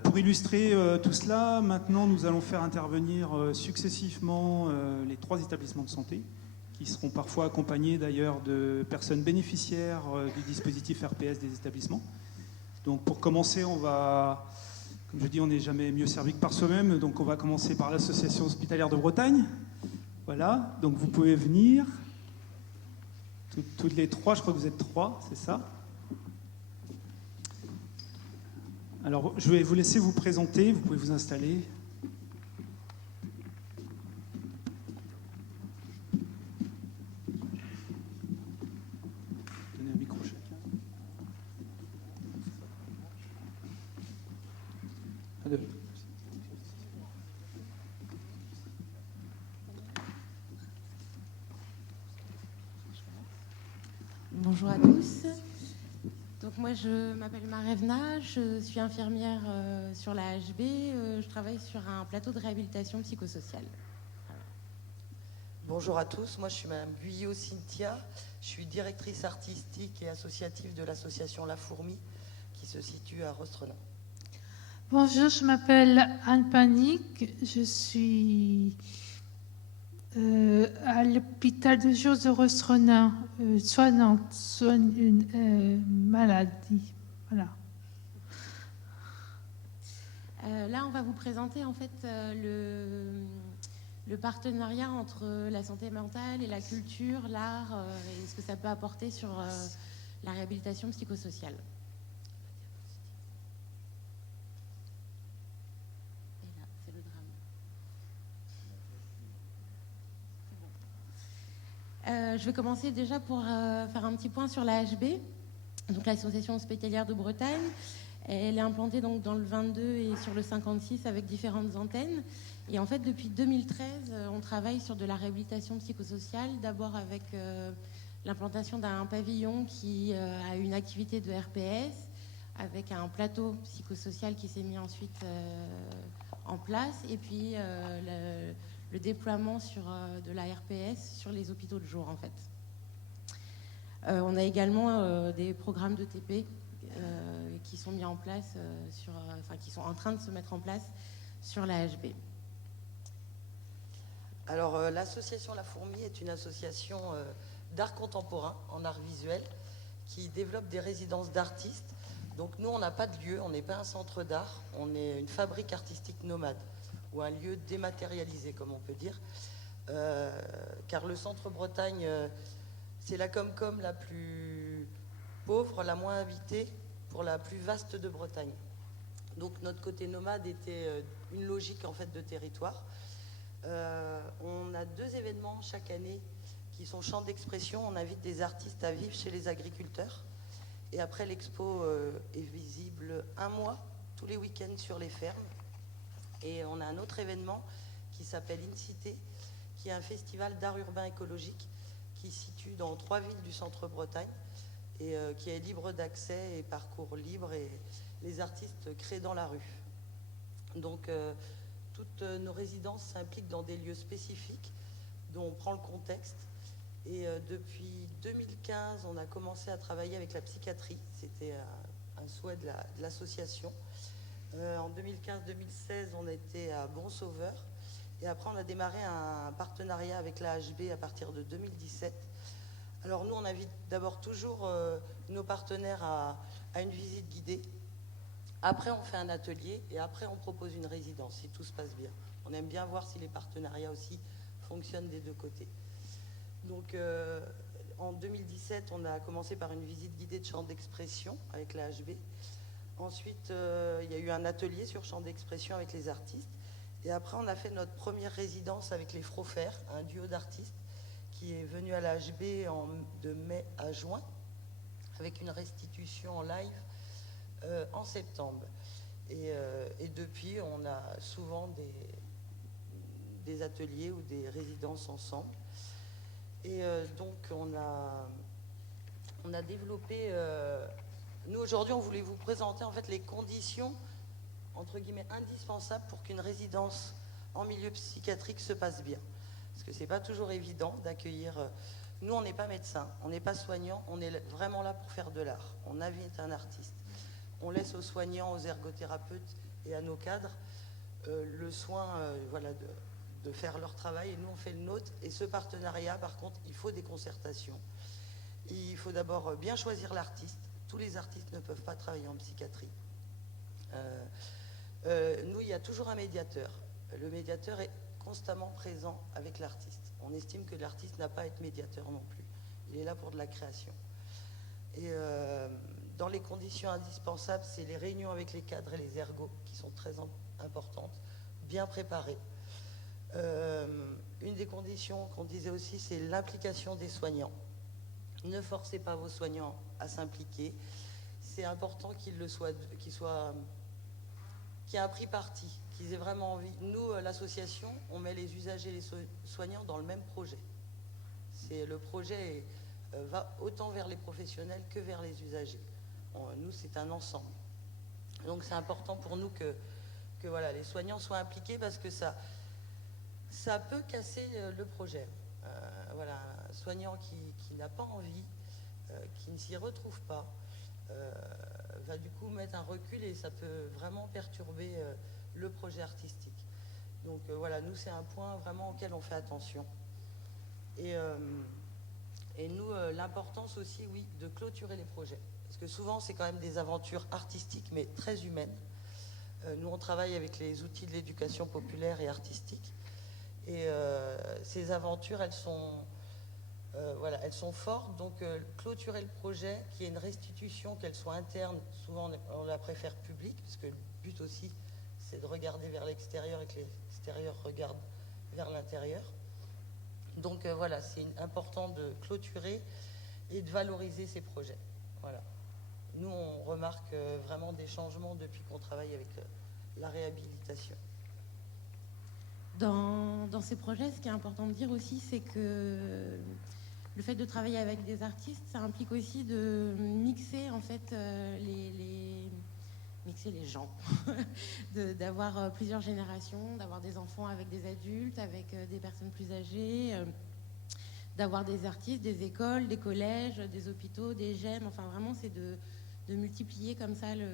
Pour illustrer tout cela, maintenant nous allons faire intervenir successivement les 3 établissements de santé, qui seront parfois accompagnés d'ailleurs de personnes bénéficiaires du dispositif RPS des établissements. Donc pour commencer, on va, comme je dis, on n'est jamais mieux servi que par soi-même, donc on va commencer par l'Association hospitalière de Bretagne. Voilà, donc vous pouvez venir, toutes les 3, je crois que vous êtes 3, c'est ça ? Alors, je vais vous laisser vous présenter, vous pouvez vous installer. Donnez un micro chacun. À 2. Bonjour à tous. Donc moi je m'appelle Marevna, je suis infirmière sur la HB, je travaille sur un plateau de réhabilitation psychosociale. Voilà. Bonjour à tous, moi je suis Madame Guyot Cynthia, je suis directrice artistique et associative de l'association La Fourmi qui se situe à Rostrenain. Bonjour, je m'appelle Anne Panique, je suis à l'hôpital de jour de Rostrenain, soigne une maladie. Voilà. Là on va vous présenter en fait le partenariat entre la santé mentale et la culture, l'art et ce que ça peut apporter sur la réhabilitation psychosociale. Et là, c'est le drame. Je vais commencer déjà pour faire un petit point sur la HB, donc l'association hospitalière de Bretagne. Elle est implantée donc dans le 22 et sur le 56 avec différentes antennes. Et en fait, depuis 2013, on travaille sur de la réhabilitation psychosociale, d'abord avec l'implantation d'un pavillon qui a une activité de RPS, avec un plateau psychosocial qui s'est mis ensuite en place, et puis le déploiement de la RPS sur les hôpitaux de jour, en fait. On a également des programmes de TP qui sont mis en place, qui sont en train de se mettre en place sur la HB. Alors l'association La Fourmi est une association d'art contemporain en art visuel qui développe des résidences d'artistes. Donc nous on n'a pas de lieu, on n'est pas un centre d'art, on est une fabrique artistique nomade ou un lieu dématérialisé comme on peut dire, car le centre Bretagne c'est la Comcom la plus pauvre, la moins habitée pour la plus vaste de Bretagne. Donc notre côté nomade était une logique en fait de territoire. On a 2 événements chaque année qui sont champs d'expression. On invite des artistes à vivre chez les agriculteurs. Et après, l'expo est visible 1 mois, tous les week-ends sur les fermes. Et on a un autre événement qui s'appelle InCité, qui est un festival d'art urbain écologique qui se situe dans 3 villes du centre Bretagne et qui est libre d'accès et parcours libre. Et les artistes créent dans la rue. Donc, toutes nos résidences s'impliquent dans des lieux spécifiques dont on prend le contexte. Et depuis 2015, on a commencé à travailler avec la psychiatrie. C'était un souhait de l'association. En 2015-2016, on était à Bon Sauveur. Et après, on a démarré un partenariat avec la HB à partir de 2017. Alors nous, on invite d'abord toujours nos partenaires à une visite guidée. Après, on fait un atelier et après, on propose une résidence, si tout se passe bien. On aime bien voir si les partenariats aussi fonctionnent des 2 côtés. Donc, en 2017, on a commencé par une visite guidée de champ d'expression avec la HB. Ensuite, il y a eu un atelier sur champ d'expression avec les artistes. Et après, on a fait notre première résidence avec les Frofers, un duo d'artistes qui est venu à la HB de mai à juin, avec une restitution en live en septembre. Et depuis, on a souvent des ateliers ou des résidences ensemble. Et donc, on a développé... nous, aujourd'hui, on voulait vous présenter en fait les conditions, entre guillemets, indispensables pour qu'une résidence en milieu psychiatrique se passe bien. Parce que c'est pas toujours évident d'accueillir... Nous, on n'est pas médecin, on n'est pas soignant, on est vraiment là pour faire de l'art. On invite un artiste. On laisse aux soignants, aux ergothérapeutes et à nos cadres le soin voilà, de faire leur travail, et nous on fait le nôtre. Et ce partenariat, par contre, il faut des concertations. Il faut d'abord bien choisir l'artiste. Tous les artistes ne peuvent pas travailler en psychiatrie. Nous, il y a toujours un médiateur. Le médiateur est constamment présent avec l'artiste. On estime que l'artiste n'a pas à être médiateur non plus. Il est là pour de la création. Et dans les conditions indispensables, c'est les réunions avec les cadres et les ergos qui sont très importantes, bien préparées. Une des conditions qu'on disait aussi, c'est l'implication des soignants. Ne forcez pas vos soignants à s'impliquer. C'est important qu'ils aient un pris parti, qu'ils aient vraiment envie. Nous, l'association, on met les usagers et les soignants dans le même projet. Le projet va autant vers les professionnels que vers les usagers. Nous, c'est un ensemble. Donc c'est important pour nous que voilà, les soignants soient impliqués, parce que ça peut casser le projet. Voilà, un soignant qui n'a pas envie, qui ne s'y retrouve pas, va du coup mettre un recul, et ça peut vraiment perturber le projet artistique. Donc voilà, nous c'est un point vraiment auquel on fait attention. Et nous, l'importance aussi, oui, de clôturer les projets. Parce que souvent c'est quand même des aventures artistiques, mais très humaines. Nous on travaille avec les outils de l'éducation populaire et artistique. Et ces aventures, elles sont fortes. Donc clôturer le projet, qu'il y ait une restitution, qu'elle soit interne, souvent on la préfère publique, parce que le but aussi c'est de regarder vers l'extérieur et que l'extérieur regarde vers l'intérieur. Donc voilà, c'est important de clôturer et de valoriser ces projets. Voilà. Nous on remarque vraiment des changements depuis qu'on travaille avec la réhabilitation. Dans ces projets, ce qui est important de dire aussi, c'est que le fait de travailler avec des artistes, ça implique aussi de mixer en fait mixer les gens, d'avoir plusieurs générations, d'avoir des enfants avec des adultes, avec des personnes plus âgées, d'avoir des artistes, des écoles, des collèges, des hôpitaux, des GEM. Enfin vraiment, c'est de multiplier comme ça les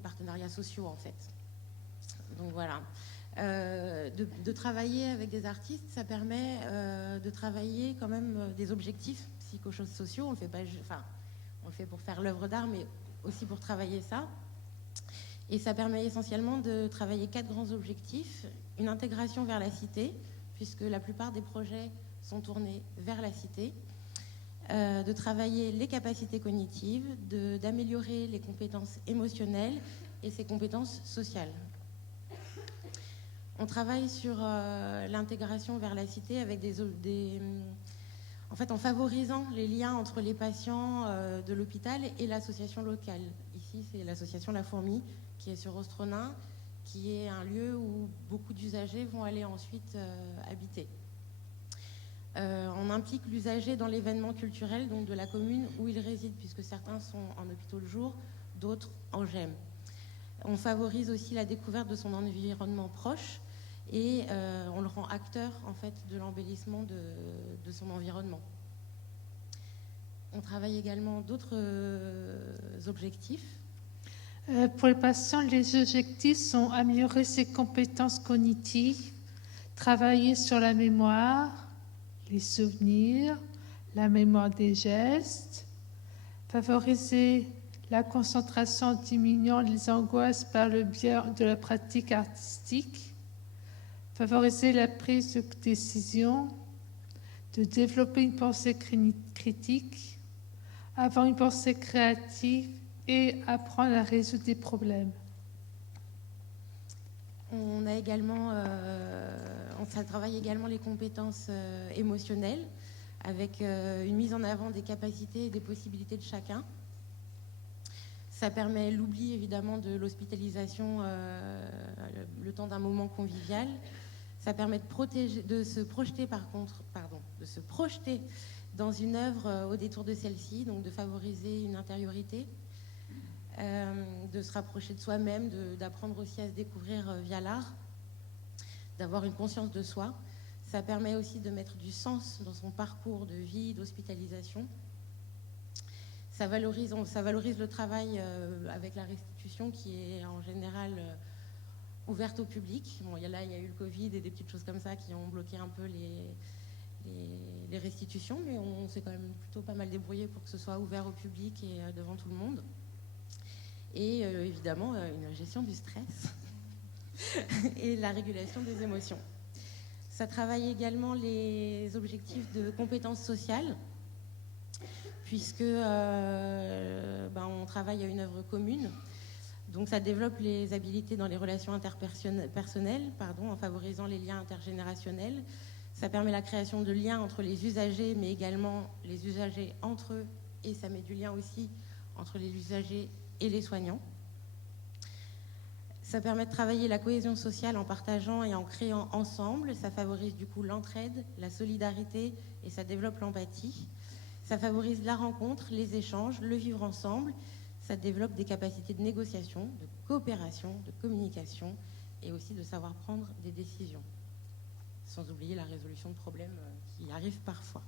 partenariats sociaux en fait. Donc voilà, de travailler avec des artistes, ça permet de travailler quand même des objectifs psychosociaux. On le fait pas, on le fait pour faire l'œuvre d'art, mais aussi pour travailler ça. Et ça permet essentiellement de travailler 4 grands objectifs. Une intégration vers la cité, puisque la plupart des projets sont tournés vers la cité. De travailler les capacités cognitives, d'améliorer les compétences émotionnelles et ses compétences sociales. On travaille sur l'intégration vers la cité avec en fait, en favorisant les liens entre les patients de l'hôpital et l'association locale. Ici, c'est l'association La Fourmi, qui est sur Ostronin, qui est un lieu où beaucoup d'usagers vont aller ensuite habiter. On implique l'usager dans l'événement culturel donc de la commune où il réside, puisque certains sont en hôpital le jour, d'autres en GEM. On favorise aussi la découverte de son environnement proche, et on le rend acteur en fait de l'embellissement de son environnement. On travaille également d'autres objectifs. Pour les patients, les objectifs sont améliorer ses compétences cognitives, travailler sur la mémoire, les souvenirs, la mémoire des gestes, favoriser la concentration en diminuant les angoisses par le biais de la pratique artistique, favoriser la prise de décision, de développer une pensée critique, avoir une pensée créative et apprendre à résoudre des problèmes. Ça travaille également les compétences émotionnelles, avec une mise en avant des capacités et des possibilités de chacun. Ça permet l'oubli évidemment de l'hospitalisation le temps d'un moment convivial. Ça permet de se projeter dans une œuvre au détour de celle-ci, donc de favoriser une intériorité, de se rapprocher de soi-même, d'apprendre aussi à se découvrir via l'art, d'avoir une conscience de soi. Ça permet aussi de mettre du sens dans son parcours de vie, d'hospitalisation. ça valorise le travail avec la restitution qui est en général ouverte au public. Bon, il y a eu le Covid et des petites choses comme ça qui ont bloqué un peu les restitutions, mais on s'est quand même plutôt pas mal débrouillé pour que ce soit ouvert au public et devant tout le monde. Et évidemment, une gestion du stress et la régulation des émotions. Ça travaille également les objectifs de compétences sociales, puisque on travaille à une œuvre commune. Donc ça développe les habilités dans les relations interpersonnelles, en favorisant les liens intergénérationnels. Ça permet la création de liens entre les usagers, mais également les usagers entre eux, et ça met du lien aussi entre les usagers et les soignants. Ça permet de travailler la cohésion sociale en partageant et en créant ensemble. Ça favorise du coup l'entraide, la solidarité et ça développe l'empathie. Ça favorise la rencontre, les échanges, le vivre ensemble. Ça développe des capacités de négociation, de coopération, de communication et aussi de savoir prendre des décisions. Sans oublier la résolution de problèmes qui arrivent parfois.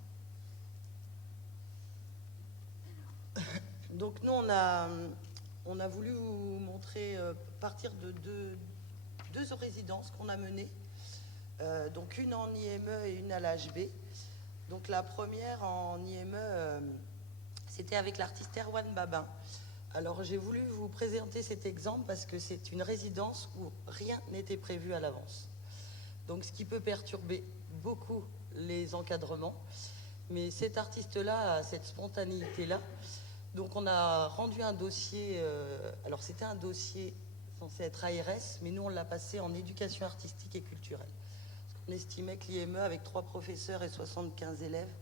Donc nous, on a voulu vous montrer, partir de deux résidences qu'on a menées. Donc une en IME et une à l'HB. Donc la première en IME, c'était avec l'artiste Erwan Babin. Alors j'ai voulu vous présenter cet exemple parce que c'est une résidence où rien n'était prévu à l'avance. Donc ce qui peut perturber beaucoup les encadrements. Mais cet artiste-là a cette spontanéité-là. Donc on a rendu un dossier, alors c'était un dossier censé être ARS, mais nous on l'a passé en éducation artistique et culturelle. Parce qu'on estimait que l'IME, avec 3 professeurs et 75 élèves,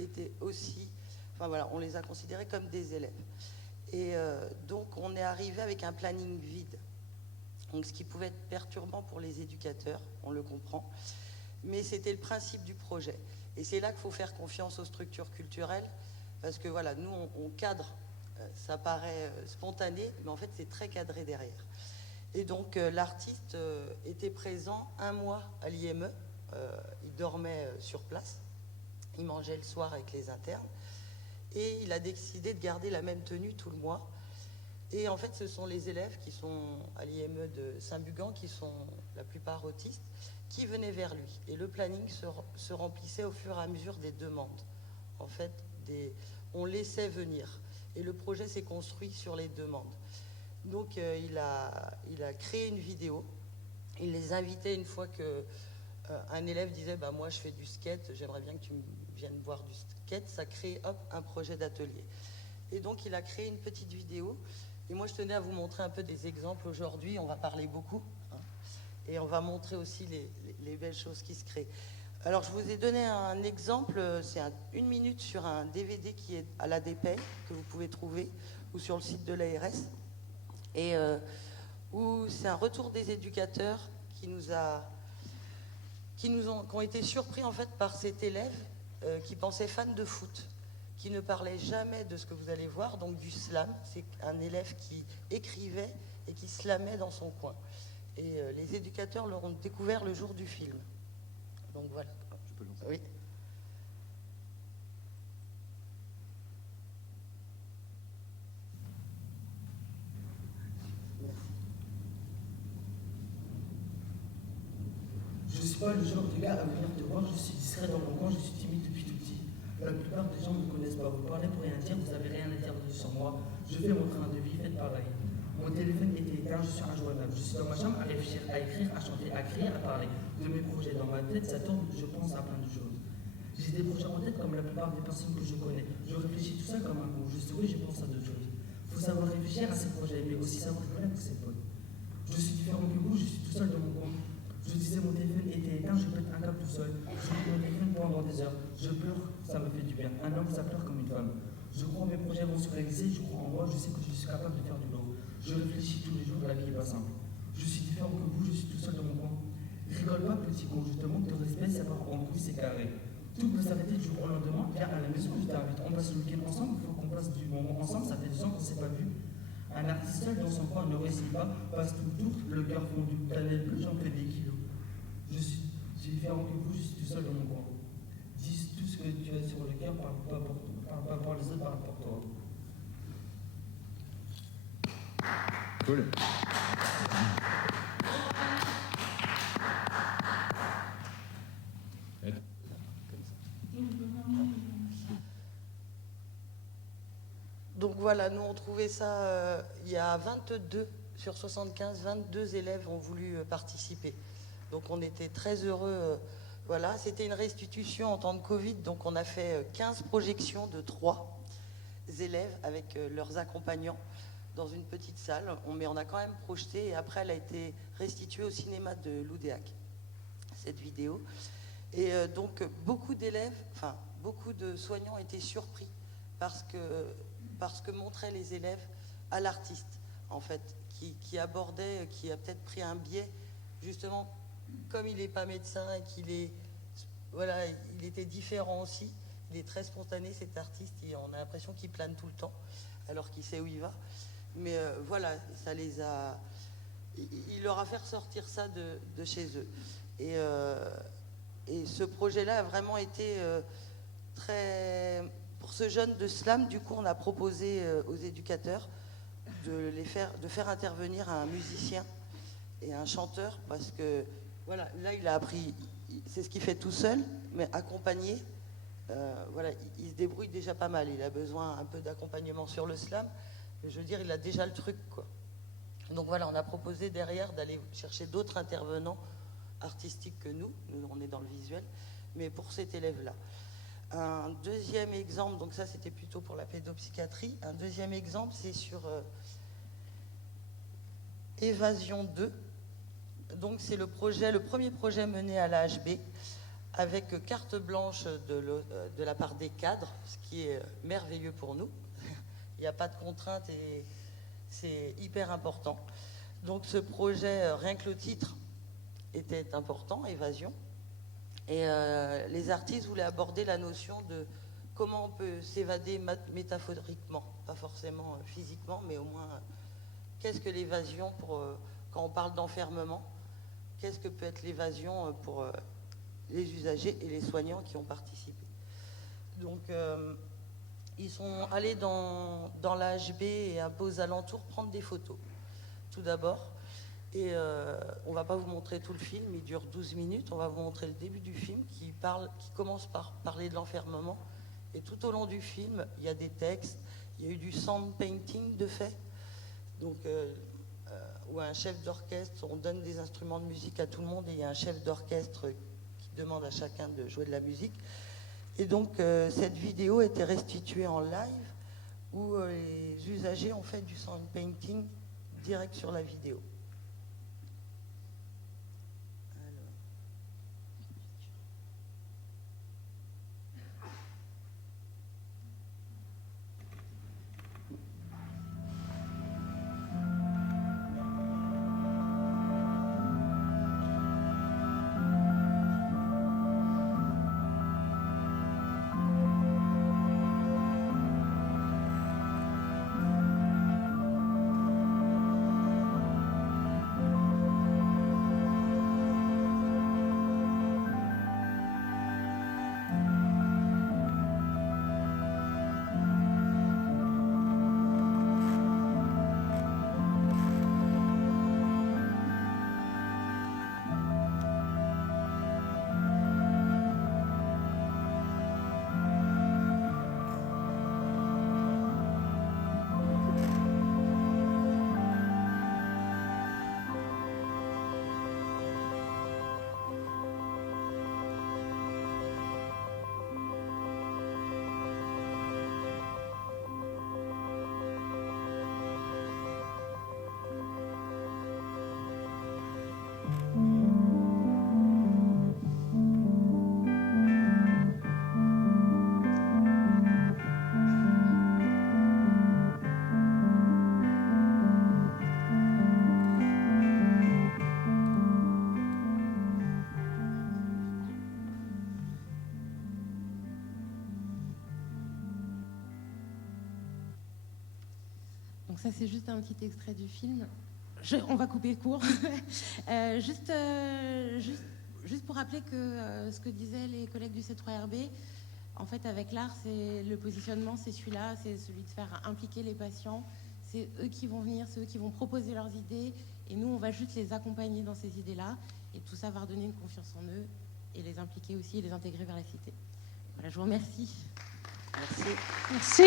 était aussi, on les a considérés comme des élèves. Et donc on est arrivé avec un planning vide. Donc ce qui pouvait être perturbant pour les éducateurs, on le comprend, mais c'était le principe du projet. Et c'est là qu'il faut faire confiance aux structures culturelles, parce que nous on cadre, ça paraît spontané, mais en fait c'est très cadré derrière. Et donc l'artiste était présent 1 mois à l'IME, il dormait sur place, il mangeait le soir avec les internes, et il a décidé de garder la même tenue tout le mois. Et en fait, ce sont les élèves qui sont à l'IME de Saint-Bugan, qui sont la plupart autistes, qui venaient vers lui. Et le planning se remplissait au fur et à mesure des demandes. En fait, on laissait venir. Et le projet s'est construit sur les demandes. Donc, il a créé une vidéo. Il les invitait une fois qu'un élève disait « moi, je fais du skate, j'aimerais bien que tu viennes voir du skate ». Ça crée, un projet d'atelier. Et donc, il a créé une petite vidéo. Et moi, je tenais à vous montrer un peu des exemples aujourd'hui. On va parler beaucoup. Et on va montrer aussi les belles choses qui se créent. Alors, je vous ai donné un exemple. C'est 1 minute sur un DVD qui est à la DPEI, que vous pouvez trouver, ou sur le site de l'ARS. Et où c'est un retour des éducateurs qui ont été surpris, en fait, par cet élève qui pensait fan de foot, qui ne parlait jamais de ce que vous allez voir, donc du slam. C'est un élève qui écrivait et qui slamait dans son coin. Et les éducateurs l'auront découvert le jour du film. Donc voilà. Je peux lancer. Oui. Je ne suis pas le genre de gars à venir te voir, je suis discret dans mon coin, je suis timide depuis tout petit. La plupart des gens ne me connaissent pas, vous parlez pour rien dire, vous n'avez rien à dire sur moi. Je fais mon train de vie, faites pareil. Mon téléphone était éteint, je suis injoignable. Je suis dans ma chambre à réfléchir, à écrire, à chanter, à crier, à parler. De mes projets dans ma tête, ça tourne, je pense à plein de choses. J'ai des projets en tête comme la plupart des personnes que je connais. Je réfléchis tout ça comme un con, je souris, je pense à d'autres choses. Il faut savoir réfléchir à ses projets, mais aussi savoir rigoler avec ses potes. Je suis différent que vous, je suis tout seul dans mon coin. Je disais mon téléphone était éteint, je pète un câble tout seul. Je lis mon téléphone pendant des heures. Je pleure, ça me fait du bien. Un homme, ça pleure comme une femme. Je crois que mes projets vont se réaliser, je crois en moi, je sais que je suis capable de faire du beau. Je réfléchis tous les jours, la vie n'est pas simple. Je suis différent que vous, je suis tout seul dans mon coin. Rigole pas, petit con, je te manque de respect, ça part en couille, c'est carré. Tout peut s'arrêter du jour au lendemain, viens à la maison, je t'invite. On passe le week-end ensemble, il faut qu'on passe du moment ensemble, ça fait 2 ans qu'on ne s'est pas vu. Un artiste seul dans son coin ne réussit pas, passe tout le tour, le cœur fondu, cannelle bleu, j'en fais des kilos. Je suis différent que vous, je suis tout seul dans mon coin. Dis tout ce que tu as sur le cœur, parle pas pour les autres, parle pour toi. Cool. Donc voilà, nous on trouvait ça, il y a 22 sur 75, 22 élèves ont voulu participer. Donc on était très heureux. Voilà, c'était une restitution en temps de Covid, donc on a fait 15 projections de 3 élèves avec leurs accompagnants dans une petite salle. Mais on a quand même projeté et après elle a été restituée au cinéma de Loudéac, cette vidéo. Et donc beaucoup d'élèves, enfin beaucoup de soignants étaient surpris parce que montraient les élèves à l'artiste, en fait, qui abordait, qui a peut-être pris un biais, justement, comme il n'est pas médecin et voilà, il était différent aussi. Il est très spontané, cet artiste, et on a l'impression qu'il plane tout le temps, alors qu'il sait où il va. Mais voilà, ça les a... Il leur a fait ressortir ça de chez eux. Et ce projet-là a vraiment été très... Pour ce jeune de slam, du coup, on a proposé aux éducateurs de faire intervenir un musicien et un chanteur, parce que, voilà, là, il a appris, c'est ce qu'il fait tout seul, mais accompagné, voilà, il se débrouille déjà pas mal. Il a besoin un peu d'accompagnement sur le slam, mais je veux dire, il a déjà le truc, quoi. Donc voilà, on a proposé derrière d'aller chercher d'autres intervenants artistiques que nous, on est dans le visuel, mais pour cet élève-là. Un deuxième exemple, donc ça c'était plutôt pour la pédopsychiatrie, un deuxième exemple c'est sur Évasion 2. Donc c'est le premier projet mené à l'AHB avec carte blanche de la part des cadres, ce qui est merveilleux pour nous. Il n'y a pas de contraintes et c'est hyper important. Donc ce projet, rien que le titre était important, Évasion. Et les artistes voulaient aborder la notion de comment on peut s'évader métaphoriquement, pas forcément physiquement, mais au moins qu'est-ce que l'évasion quand on parle d'enfermement, qu'est-ce que peut être l'évasion pour les usagers et les soignants qui ont participé. Donc ils sont allés dans l'AHB et un peu aux alentours prendre des photos, tout d'abord. Et on ne va pas vous montrer tout le film, il dure 12 minutes. On va vous montrer le début du film qui commence par parler de l'enfermement. Et tout au long du film, il y a des textes, il y a eu du sound painting de fait. Donc, où un chef d'orchestre, on donne des instruments de musique à tout le monde et il y a un chef d'orchestre qui demande à chacun de jouer de la musique. Et donc, cette vidéo a été restituée en live où les usagers ont fait du sound painting direct sur la vidéo. Donc ça, c'est juste un petit extrait du film. On va couper court. Juste pour rappeler que ce que disaient les collègues du C3RB, en fait, avec l'art, le positionnement, c'est celui-là, c'est celui de faire impliquer les patients, c'est eux qui vont venir, c'est eux qui vont proposer leurs idées, et nous, on va juste les accompagner dans ces idées-là, et tout ça va leur donner une confiance en eux, et les impliquer aussi, et les intégrer vers la cité. Voilà, je vous remercie. Merci. Merci.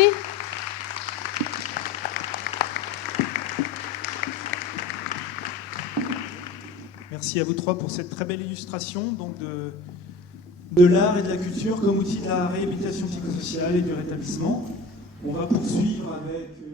Merci à vous trois pour cette très belle illustration donc de l'art et de la culture comme outil de la réhabilitation psychosociale et du rétablissement. On va poursuivre avec